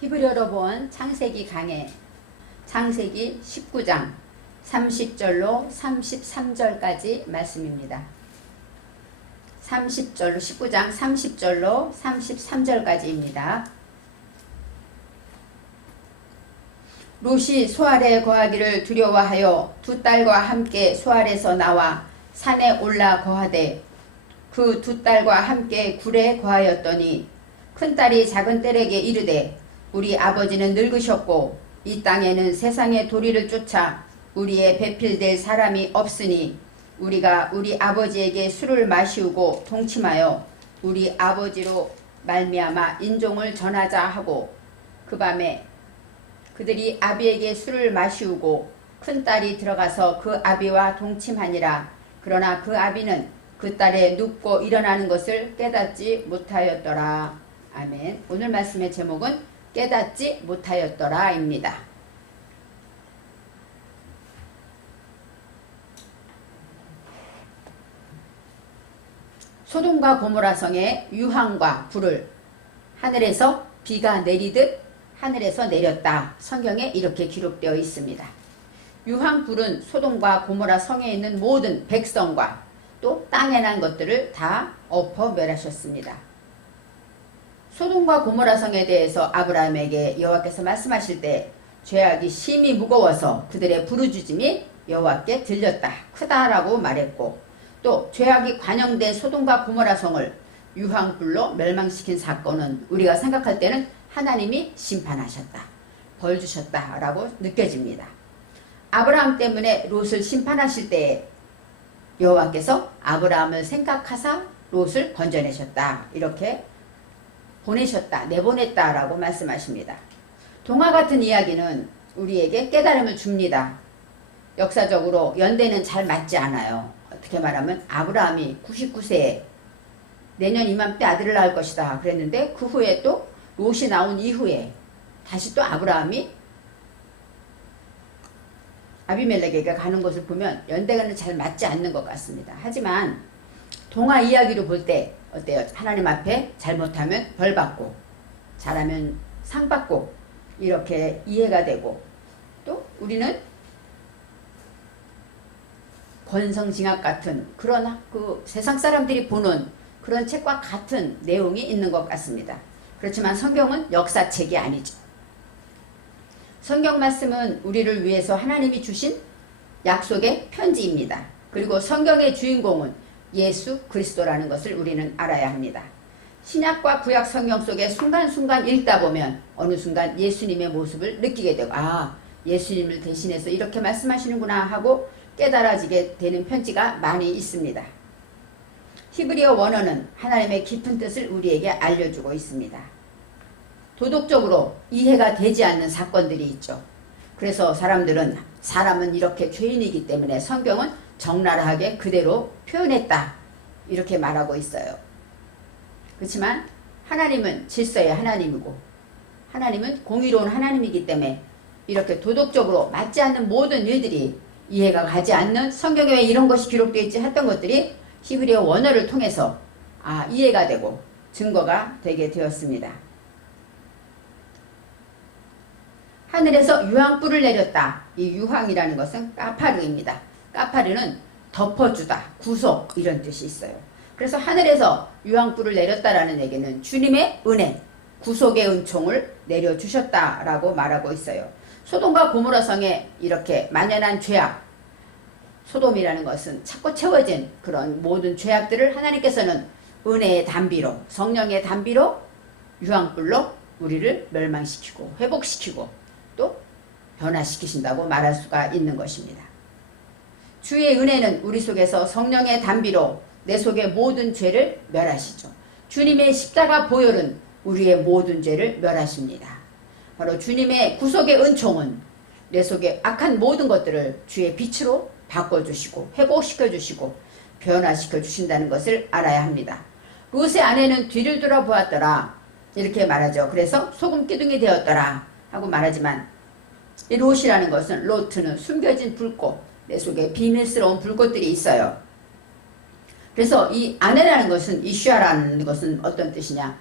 히브리어로 본 창세기 강해 창세기 19장 30절로 33절까지 말씀입니다. 30절로 19장 30절로 33절까지입니다. 롯이 소알에 거하기를 두려워하여 두 딸과 함께 소알에서 나와 산에 올라 거하되 그 두 딸과 함께 굴에 거하였더니 큰딸이 작은딸에게 이르되 우리 아버지는 늙으셨고 이 땅에는 세상의 도리를 쫓아 우리의 배필될 사람이 없으니 우리가 우리 아버지에게 술을 마시우고 동침하여 우리 아버지로 말미암아 인종을 전하자 하고 그 밤에 그들이 아비에게 술을 마시우고 큰딸이 들어가서 그 아비와 동침하니라. 그러나 그 아비는 그 딸의 눕고 일어나는 것을 깨닫지 못하였더라. 아멘. 오늘 말씀의 제목은 깨닫지 못하였더라 입니다. 소돔과 고모라 성에 유황과 불을 하늘에서 비가 내리듯 하늘에서 내렸다. 성경에 이렇게 기록되어 있습니다. 유황불은 소돔과 고모라 성에 있는 모든 백성과 또 땅에 난 것들을 다 엎어 멸하셨습니다. 소돔과 고모라 성에 대해서 아브라함에게 여호와께서 말씀하실 때 죄악이 심히 무거워서 그들의 부르짖음이 여호와께 들렸다. 크다라고 말했고 또 죄악이 관영된 소돔과 고모라 성을 유황불로 멸망시킨 사건은 우리가 생각할 때는 하나님이 심판하셨다. 벌 주셨다 라고 느껴집니다. 아브라함 때문에 롯을 심판하실 때에 여호와께서 아브라함을 생각하사 롯을 건져내셨다. 이렇게 보내셨다. 내보냈다 라고 말씀하십니다. 동화 같은 이야기는 우리에게 깨달음을 줍니다. 역사적으로 연대는 잘 맞지 않아요. 어떻게 말하면 아브라함이 99세에 내년 이맘때 아들을 낳을 것이다 그랬는데 그 후에 또 롯이 나온 이후에 다시 또 아브라함이 아비멜렉에게 가는 것을 보면 연대가는 잘 맞지 않는 것 같습니다. 하지만 동화 이야기로 볼 때 어때요? 하나님 앞에 잘못하면 벌 받고 잘하면 상 받고 이렇게 이해가 되고 또 우리는 권성징악 같은 그런 그 세상 사람들이 보는 그런 책과 같은 내용이 있는 것 같습니다. 그렇지만 성경은 역사책이 아니죠. 성경 말씀은 우리를 위해서 하나님이 주신 약속의 편지입니다. 그리고 성경의 주인공은 예수 그리스도라는 것을 우리는 알아야 합니다. 신약과 구약 성경 속에 순간순간 읽다 보면 어느 순간 예수님의 모습을 느끼게 되고 예수님을 대신해서 이렇게 말씀하시는구나 하고 깨달아지게 되는 편지가 많이 있습니다. 히브리어 원어는 하나님의 깊은 뜻을 우리에게 알려주고 있습니다. 도덕적으로 이해가 되지 않는 사건들이 있죠. 그래서 사람은 이렇게 죄인이기 때문에 성경은 적나라하게 그대로 표현했다. 이렇게 말하고 있어요. 그렇지만 하나님은 질서의 하나님이고 하나님은 공의로운 하나님이기 때문에 이렇게 도덕적으로 맞지 않는 모든 일들이 이해가 가지 않는 성경에 왜 이런 것이 기록되어 있지 했던 것들이 히브리어 원어를 통해서 이해가 되고 증거가 되게 되었습니다. 하늘에서 유황불을 내렸다. 이 유황이라는 것은 까파르입니다. 까파르는 덮어주다, 구속 이런 뜻이 있어요. 그래서 하늘에서 유황불을 내렸다라는 얘기는 주님의 은혜, 구속의 은총을 내려주셨다라고 말하고 있어요. 소돔과 고모라 성에 이렇게 만연한 죄악, 소돔이라는 것은 찾고 채워진 그런 모든 죄악들을 하나님께서는 은혜의 단비로 성령의 단비로 유황불로 우리를 멸망시키고 회복시키고 또 변화시키신다고 말할 수가 있는 것입니다. 주의 은혜는 우리 속에서 성령의 단비로 내 속의 모든 죄를 멸하시죠. 주님의 십자가 보혈은 우리의 모든 죄를 멸하십니다. 바로 주님의 구속의 은총은 내 속의 악한 모든 것들을 주의 빛으로 바꿔주시고 회복시켜주시고 변화시켜주신다는 것을 알아야 합니다. 롯의 아내는 뒤를 돌아보았더라 이렇게 말하죠. 그래서 소금 기둥이 되었더라 하고 말하지만 이 롯이라는 것은 로트는 숨겨진 불꽃, 내 속에 비밀스러운 불꽃들이 있어요. 그래서 이 아내라는 것은 이슈아라는 것은 어떤 뜻이냐,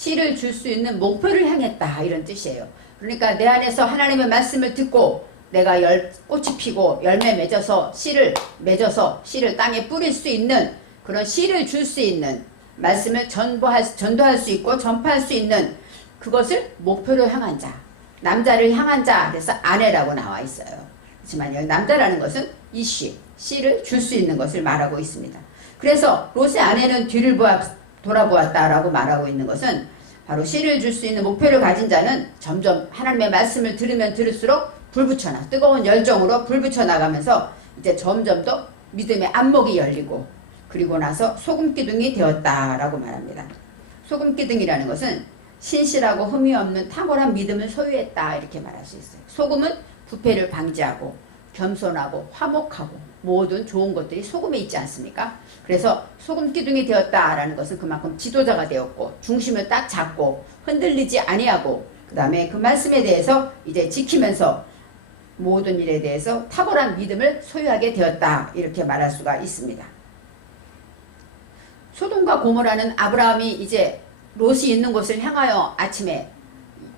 씨를 줄 수 있는 목표를 향했다 이런 뜻이에요. 그러니까 내 안에서 하나님의 말씀을 듣고 내가 꽃이 피고 열매 맺어서 씨를 맺어서 씨를 땅에 뿌릴 수 있는 그런 씨를 줄 수 있는 말씀을 전도할 수 있고 전파할 수 있는 그것을 목표로 향한 자, 남자를 향한 자, 그래서 아내라고 나와 있어요. 하지만 여기 남자라는 것은 이 씨를 줄 수 있는 것을 말하고 있습니다. 그래서 롯의 아내는 뒤를 돌아보았다라고 말하고 있는 것은 바로 씨를 줄 수 있는 목표를 가진 자는 점점 하나님의 말씀을 들으면 들을수록 뜨거운 열정으로 불 붙여 나가면서 이제 점점 더 믿음의 안목이 열리고 그리고 나서 소금 기둥이 되었다라고 말합니다. 소금 기둥이라는 것은 신실하고 흠이 없는 탁월한 믿음을 소유했다 이렇게 말할 수 있어요. 소금은 부패를 방지하고 겸손하고 화목하고 모든 좋은 것들이 소금에 있지 않습니까? 그래서 소금 기둥이 되었다라는 것은 그만큼 지도자가 되었고 중심을 딱 잡고 흔들리지 아니하고 그 다음에 그 말씀에 대해서 이제 지키면서 모든 일에 대해서 탁월한 믿음을 소유하게 되었다 이렇게 말할 수가 있습니다. 소돔과 고모라는 아브라함이 이제 롯이 있는 곳을 향하여 아침에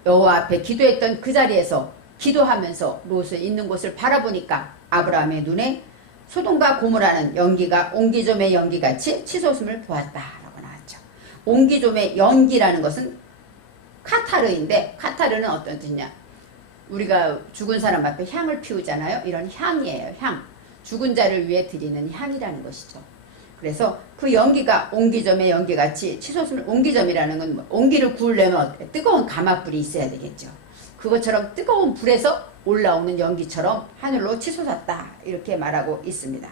여호와 앞에 기도했던 그 자리에서 기도하면서 롯이 있는 곳을 바라보니까 아브라함의 눈에 소돔과 고모라는 연기가 옹기좀의 연기같이 치솟음을 보았다라고 나왔죠. 옹기좀의 연기라는 것은 카타르인데 카타르는 어떤 뜻이냐? 우리가 죽은 사람 앞에 향을 피우잖아요. 이런 향이에요. 향. 죽은 자를 위해 드리는 향이라는 것이죠. 그래서 그 연기가 옹기점의 연기같이 치솟음을 옹기점이라는 건 옹기를 구우려면 어떻게 뜨거운 가마불이 있어야 되겠죠. 그것처럼 뜨거운 불에서 올라오는 연기처럼 하늘로 치솟았다 이렇게 말하고 있습니다.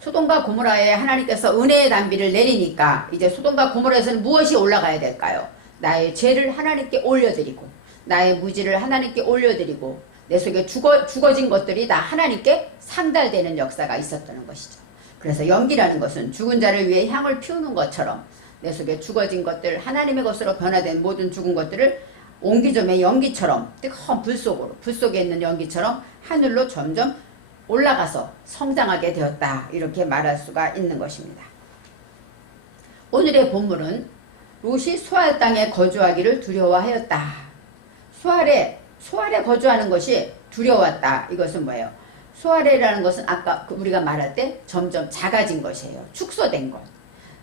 소돔과 고모라에 하나님께서 은혜의 단비를 내리니까 이제 소돔과 고모라에서는 무엇이 올라가야 될까요? 나의 죄를 하나님께 올려드리고 나의 무지를 하나님께 올려드리고 내 속에 죽어진 것들이 다 하나님께 상달되는 역사가 있었다는 것이죠. 그래서 연기라는 것은 죽은 자를 위해 향을 피우는 것처럼 내 속에 죽어진 것들 하나님의 것으로 변화된 모든 죽은 것들을 옹기점의 연기처럼 뜨거운 불 속에 있는 연기처럼 하늘로 점점 올라가서 성장하게 되었다 이렇게 말할 수가 있는 것입니다. 오늘의 본문은 롯이 수알 땅에 거주하기를 두려워하였다. 수알에 거주하는 것이 두려웠다. 이것은 뭐예요? 수알이라는 것은 아까 우리가 말할 때 점점 작아진 것이에요. 축소된 것.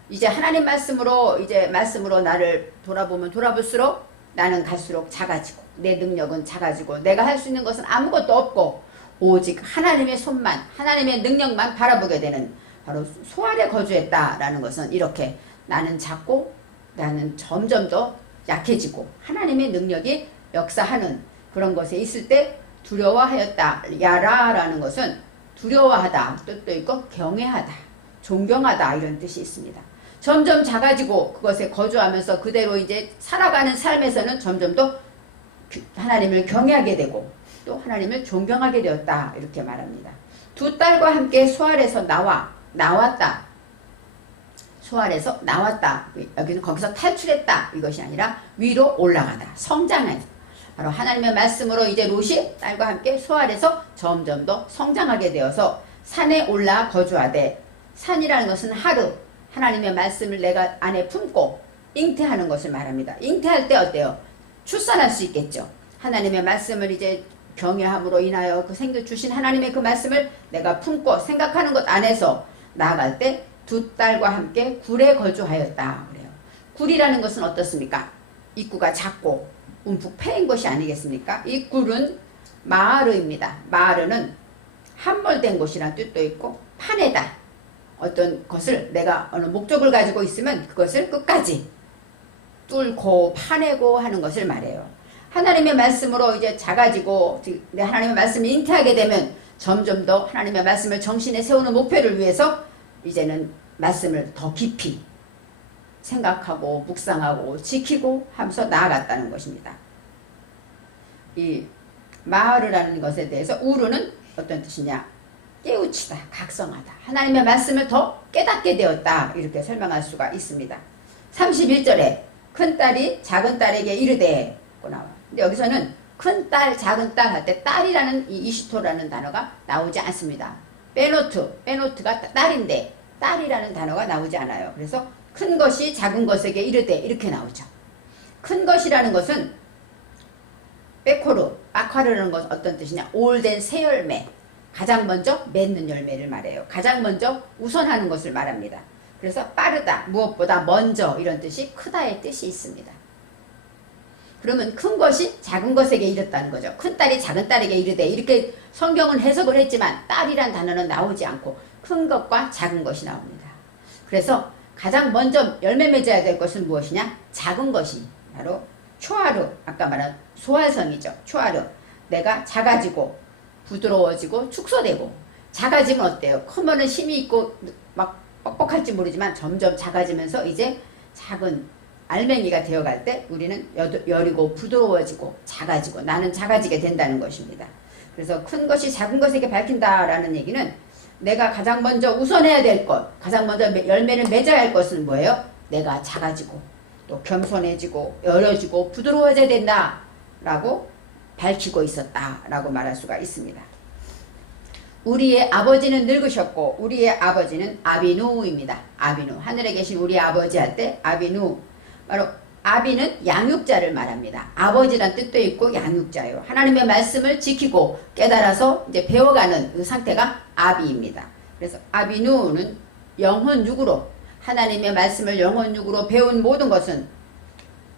이제 하나님 말씀으로 나를 돌아볼수록 나는 갈수록 작아지고 내 능력은 작아지고 내가 할 수 있는 것은 아무것도 없고 오직 하나님의 손만 하나님의 능력만 바라보게 되는 바로 수알에 거주했다라는 것은 이렇게 나는 작고 나는 점점 더 약해지고 하나님의 능력이 역사하는 그런 것에 있을 때 두려워하였다. 야라라는 것은 두려워하다 뜻도 있고 경외하다, 존경하다 이런 뜻이 있습니다. 점점 작아지고 그것에 거주하면서 그대로 이제 살아가는 삶에서는 점점 더 하나님을 경외하게 되고 또 하나님을 존경하게 되었다 이렇게 말합니다. 두 딸과 함께 수알에서 나왔다. 수알에서 나왔다. 여기는 거기서 탈출했다 이것이 아니라 위로 올라가다, 성장했다. 바로 하나님의 말씀으로 이제 롯이 딸과 함께 수알에서 점점 더 성장하게 되어서 산에 올라 거주하되 산이라는 것은 하나님의 말씀을 내가 안에 품고 잉태하는 것을 말합니다. 잉태할 때 어때요? 출산할 수 있겠죠. 하나님의 말씀을 이제 경외함으로 인하여 주신 하나님의 그 말씀을 내가 품고 생각하는 것 안에서 나아갈 때 두 딸과 함께 굴에 거주하였다. 그래요. 굴이라는 것은 어떻습니까? 입구가 작고 움푹 패인 것이 아니겠습니까? 이 굴은 마르입니다. 마르는 함몰된 곳이란 뜻도 있고 파내다. 어떤 것을 내가 어느 목적을 가지고 있으면 그것을 끝까지 뚫고 파내고 하는 것을 말해요. 하나님의 말씀으로 이제 작아지고 하나님의 말씀을 잉태하게 되면 점점 더 하나님의 말씀을 정신에 세우는 목표를 위해서 이제는 말씀을 더 깊이 생각하고 묵상하고 지키고 하면서 나아갔다는 것입니다. 이 마르라는 것에 대해서 우르는 어떤 뜻이냐? 깨우치다, 각성하다. 하나님의 말씀을 더 깨닫게 되었다. 이렇게 설명할 수가 있습니다. 31절에 큰딸이 작은딸에게 이르되 나와요. 근데 여기서는 큰딸, 작은딸 할 때 딸이라는 이 이시토라는 단어가 나오지 않습니다. 빼노트가 딸인데 딸이라는 단어가 나오지 않아요. 그래서 큰 것이 작은 것에게 이르되 이렇게 나오죠. 큰 것이라는 것은 빼코르, 아카르라는 것은 어떤 뜻이냐? 오래된 새 열매, 가장 먼저 맺는 열매를 말해요. 가장 먼저 우선하는 것을 말합니다. 그래서 빠르다, 무엇보다 먼저 이런 뜻이 크다의 뜻이 있습니다. 그러면 큰 것이 작은 것에게 이르다는 거죠. 큰 딸이 작은 딸에게 이르되 이렇게 성경은 해석을 했지만 딸이란 단어는 나오지 않고 큰 것과 작은 것이 나옵니다. 그래서 가장 먼저 열매 맺어야 될 것은 무엇이냐? 작은 것이 바로 초하루, 아까 말한 소화성이죠. 초하루, 내가 작아지고 부드러워지고 축소되고. 작아지면 어때요? 크면은 힘이 있고 막 뻑뻑할지 모르지만 점점 작아지면서 이제 작은 알맹이가 되어갈 때 우리는 여리고 부드러워지고 작아지고 나는 작아지게 된다는 것입니다. 그래서 큰 것이 작은 것에게 밝힌다라는 얘기는 내가 가장 먼저 우선해야 될 것, 가장 먼저 열매를 맺어야 할 것은 뭐예요? 내가 작아지고 또 겸손해지고 열어지고 부드러워져야 된다라고 밝히고 있었다라고 말할 수가 있습니다. 우리의 아버지는 늙으셨고 우리의 아버지는 아비누입니다. 아비누, 하늘에 계신 우리 아버지 할 때 아비누, 바로 아비는 양육자를 말합니다. 아버지란 뜻도 있고 양육자예요. 하나님의 말씀을 지키고 깨달아서 이제 배워가는 그 상태가 아비입니다. 그래서 아비누는 영혼육으로 하나님의 말씀을 영혼육으로 배운 모든 것은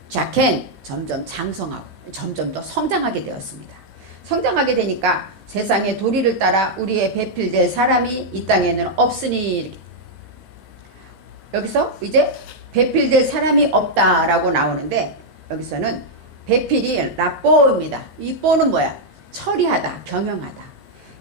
자켄 점점 장성하고 점점 더 성장하게 되었습니다. 성장하게 되니까 세상의 도리를 따라 우리의 배필될 사람이 이 땅에는 없으니, 여기서 이제 배필될 사람이 없다라고 나오는데 여기서는 배필이 라뽀입니다. 이 뽀는 뭐야? 처리하다, 경영하다.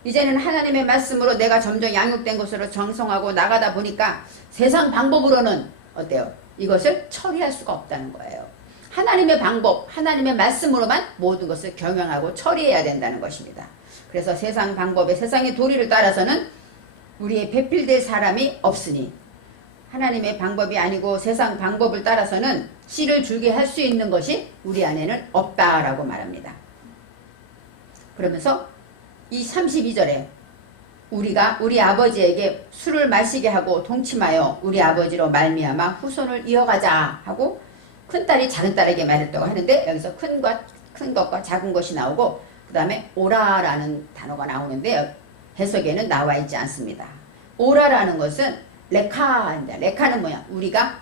이제는 하나님의 말씀으로 내가 점점 양육된 것으로 정성하고 나가다 보니까 세상 방법으로는 어때요? 이것을 처리할 수가 없다는 거예요. 하나님의 방법, 하나님의 말씀으로만 모든 것을 경영하고 처리해야 된다는 것입니다. 그래서 세상 방법에 세상의 도리를 따라서는 우리의 배필될 사람이 없으니, 하나님의 방법이 아니고 세상 방법을 따라서는 씨를 줄게 할 수 있는 것이 우리 안에는 없다라고 말합니다. 그러면서 이 32절에 우리가 우리 아버지에게 술을 마시게 하고 동침하여 우리 아버지로 말미암아 후손을 이어가자 하고 큰딸이 작은딸에게 말했다고 하는데, 여기서 큰 것과 작은 것이 나오고 그 다음에 오라라는 단어가 나오는데 해석에는 나와 있지 않습니다. 오라라는 것은 레카입니다. 레카는 뭐야? 우리가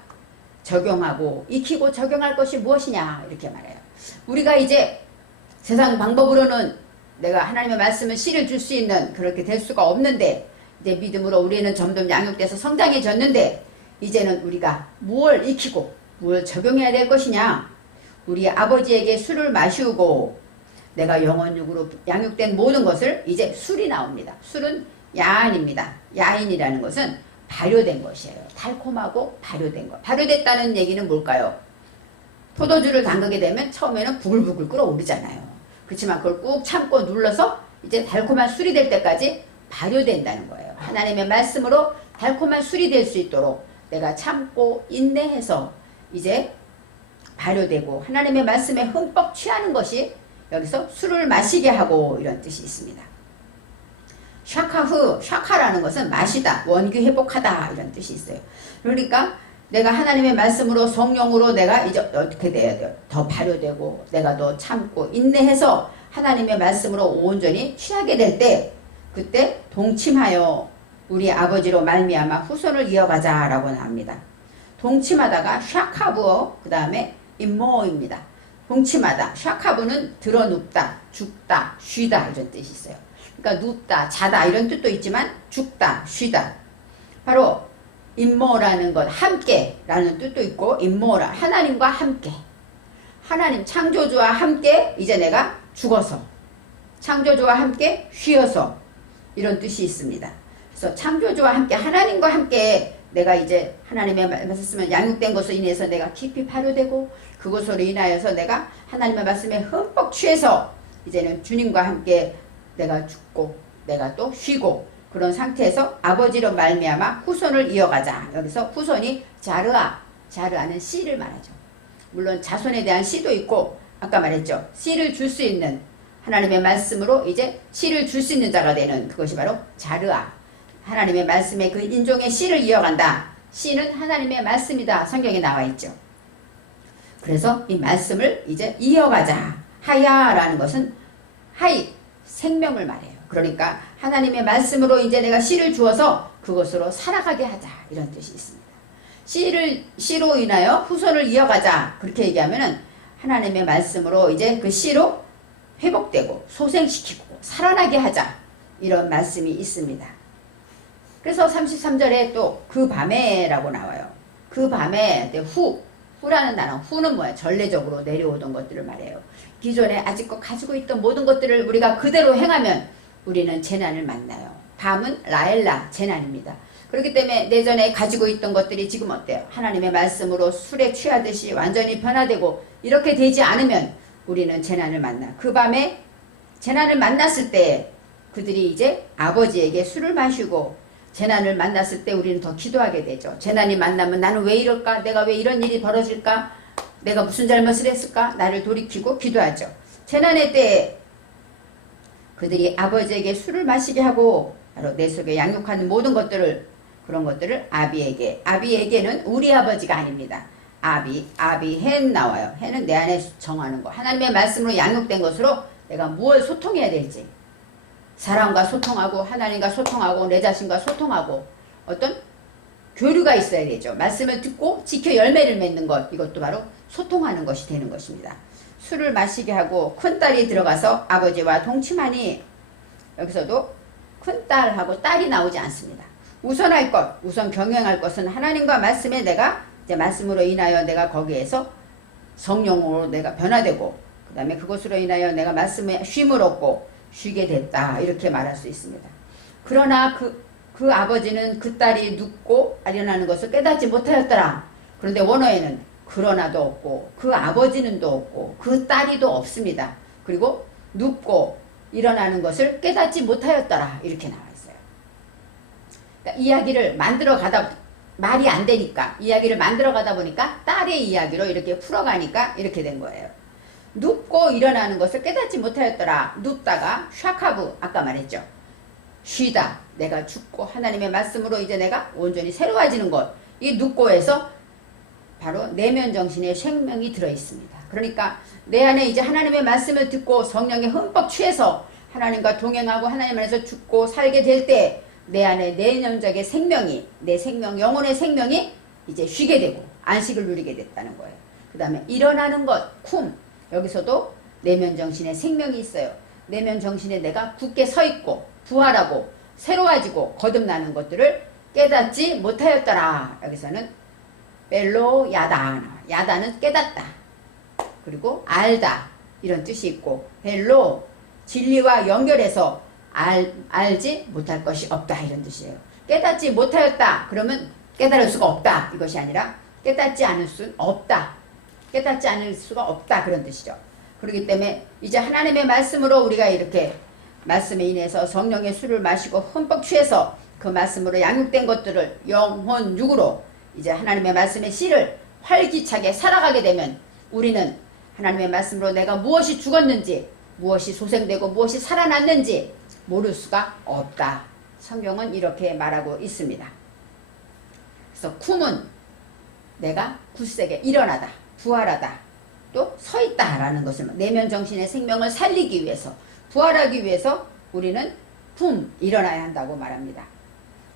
적용하고 익히고 적용할 것이 무엇이냐 이렇게 말해요. 우리가 이제 세상 방법으로는 내가 하나님의 말씀을 씨를 줄 수 있는 그렇게 될 수가 없는데, 이제 믿음으로 우리는 점점 양육돼서 성장해졌는데 이제는 우리가 무엇을 익히고 무엇을 적용해야 될 것이냐? 우리 아버지에게 술을 마시우고 내가 영혼육으로 양육된 모든 것을, 이제 술이 나옵니다. 술은 야인입니다. 야인이라는 것은 발효된 것이에요. 달콤하고 발효된 것. 발효됐다는 얘기는 뭘까요? 포도주를 담그게 되면 처음에는 부글부글 끓어오르잖아요. 그렇지만 그걸 꾹 참고 눌러서 이제 달콤한 술이 될 때까지 발효된다는 거예요. 하나님의 말씀으로 달콤한 술이 될 수 있도록 내가 참고 인내해서 이제 발효되고 하나님의 말씀에 흠뻑 취하는 것이 여기서 술을 마시게 하고 이런 뜻이 있습니다. 샤카흐, 샤카라는 것은 마시다, 원규 회복하다 이런 뜻이 있어요. 그러니까 내가 하나님의 말씀으로 성령으로 내가 이제 어떻게 돼야 돼요? 더 발효되고 내가 더 참고 인내해서 하나님의 말씀으로 온전히 취하게 될 때, 그때 동침하여 우리 아버지로 말미암아 후손을 이어가자라고 합니다. 동침하다가 샤카부어, 그 다음에 임모입니다. 동침하다, 샤카부는 드러눕다, 죽다, 쉬다 이런 뜻이 있어요. 그러니까 눕다, 자다 이런 뜻도 있지만 죽다, 쉬다. 바로 임모라는 것, 함께라는 뜻도 있고, 임모라, 하나님과 함께. 하나님 창조주와 함께 이제 내가 죽어서, 창조주와 함께 쉬어서 이런 뜻이 있습니다. 그래서 창조주와 함께, 하나님과 함께 내가 이제 하나님의 말씀을 양육된 것으로 인해서 내가 깊이 발효되고 그것으로 인하여서 내가 하나님의 말씀에 흠뻑 취해서 이제는 주님과 함께 내가 죽고 내가 또 쉬고 그런 상태에서 아버지로 말미암아 후손을 이어가자. 여기서 후손이 자르아는 씨를 말하죠. 물론 자손에 대한 씨도 있고 아까 말했죠. 씨를 줄 수 있는, 하나님의 말씀으로 이제 씨를 줄 수 있는 자가 되는 그것이 바로 자르아. 하나님의 말씀에 그 인종의 씨를 이어간다. 씨는 하나님의 말씀이다. 성경에 나와 있죠. 그래서 이 말씀을 이제 이어가자. 하야라는 것은 하이, 생명을 말해요. 그러니까 하나님의 말씀으로 이제 내가 씨를 주어서 그것으로 살아가게 하자. 이런 뜻이 있습니다. 씨로 인하여 후손을 이어가자. 그렇게 얘기하면은 하나님의 말씀으로 이제 그 씨로 회복되고 소생시키고 살아나게 하자. 이런 말씀이 있습니다. 그래서 33절에 또 그 밤에라고 나와요. 그 밤에 후라는 단어, 후는 뭐야? 전례적으로 내려오던 것들을 말해요. 기존에 아직껏 가지고 있던 모든 것들을 우리가 그대로 행하면 우리는 재난을 만나요. 밤은 라엘라, 재난입니다. 그렇기 때문에 내전에 가지고 있던 것들이 지금 어때요? 하나님의 말씀으로 술에 취하듯이 완전히 변화되고 이렇게 되지 않으면 우리는 재난을 만나. 그 밤에 재난을 만났을 때 그들이 이제 아버지에게 술을 마시고 재난을 만났을 때 우리는 더 기도하게 되죠. 재난이 만나면 나는 왜 이럴까? 내가 왜 이런 일이 벌어질까? 내가 무슨 잘못을 했을까? 나를 돌이키고 기도하죠. 재난의 때에 그들이 아버지에게 술을 마시게 하고 바로 내 속에 양육하는 모든 것들을 그런 것들을 아비에게는 우리 아버지가 아닙니다. hen 나와요. hen은 내 안에 정하는 거. 하나님의 말씀으로 양육된 것으로 내가 무엇을 소통해야 될지 사람과 소통하고 하나님과 소통하고 내 자신과 소통하고 어떤 교류가 있어야 되죠. 말씀을 듣고 지켜 열매를 맺는 것 이것도 바로 소통하는 것이 되는 것입니다. 술을 마시게 하고 큰딸이 들어가서 아버지와 동침하니 여기서도 큰딸하고 딸이 나오지 않습니다. 우선 경영할 것은 하나님과 말씀에 내가 이제 말씀으로 인하여 내가 거기에서 성령으로 내가 변화되고 그 다음에 그것으로 인하여 내가 말씀에 쉼을 얻고 쉬게 됐다 이렇게 말할 수 있습니다. 그러나 그 아버지는 그 딸이 눕고 아련하는 것을 깨닫지 못하였더라. 그런데 원어에는 그러나도 없고 그 아버지는도 없고 그 딸이도 없습니다. 그리고 눕고 일어나는 것을 깨닫지 못하였더라 이렇게 나와 있어요. 그러니까 이야기를 만들어 가다 말이 안 되니까 이야기를 만들어 가다 보니까 딸의 이야기로 이렇게 풀어가니까 이렇게 된 거예요. 눕고 일어나는 것을 깨닫지 못하였더라. 눕다가 샤카브 아까 말했죠. 쉬다. 내가 죽고 하나님의 말씀으로 이제 내가 온전히 새로워지는 것. 이 눕고에서 바로 내면 정신의 생명이 들어있습니다. 그러니까 내 안에 이제 하나님의 말씀을 듣고 성령에 흠뻑 취해서 하나님과 동행하고 하나님 안에서 죽고 살게 될 때 내 안에 내면적의 생명이 내 생명 영혼의 생명이 이제 쉬게 되고 안식을 누리게 됐다는 거예요. 그 다음에 일어나는 것 쿰 여기서도 내면 정신에 생명이 있어요. 내면 정신에 내가 굳게 서 있고 부활하고 새로워지고 거듭나는 것들을 깨닫지 못하였더라. 여기서는 벨로 야다는 깨닫다. 그리고 알다 이런 뜻이 있고 벨로 진리와 연결해서 알지 못할 것이 없다 이런 뜻이에요. 깨닫지 못하였다 그러면 깨달을 수가 없다 이것이 아니라 깨닫지 않을 수 없다. 깨닫지 않을 수가 없다 그런 뜻이죠. 그렇기 때문에 이제 하나님의 말씀으로 우리가 이렇게 말씀에 인해서 성령의 술을 마시고 흠뻑 취해서 그 말씀으로 양육된 것들을 영혼 육으로 이제 하나님의 말씀의 씨를 활기차게 살아가게 되면 우리는 하나님의 말씀으로 내가 무엇이 죽었는지 무엇이 소생되고 무엇이 살아났는지 모를 수가 없다. 성경은 이렇게 말하고 있습니다. 그래서 쿰은 내가 굳세게 일어나다 부활하다 또 서있다 라는 것을 내면 정신의 생명을 살리기 위해서 부활하기 위해서 우리는 일어나야 한다고 말합니다.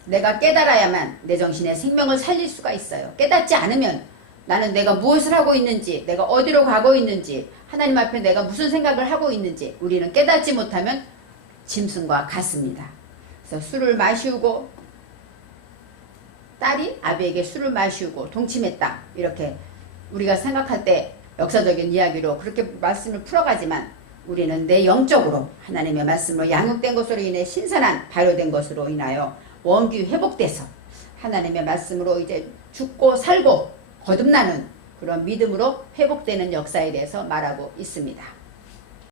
내가 깨달아야만 내 정신의 생명을 살릴 수가 있어요. 깨닫지 않으면 나는 내가 무엇을 하고 있는지 내가 어디로 가고 있는지 하나님 앞에 내가 무슨 생각을 하고 있는지 우리는 깨닫지 못하면 짐승과 같습니다. 그래서 술을 마시고 딸이 아비에게 술을 마시고 동침했다 이렇게 우리가 생각할 때 역사적인 이야기로 그렇게 말씀을 풀어가지만 우리는 내 영적으로 하나님의 말씀으로 양육된 것으로 인해 신선한 발효된 것으로 인하여 원기 회복돼서 하나님의 말씀으로 이제 죽고 살고 거듭나는 그런 믿음으로 회복되는 역사에 대해서 말하고 있습니다.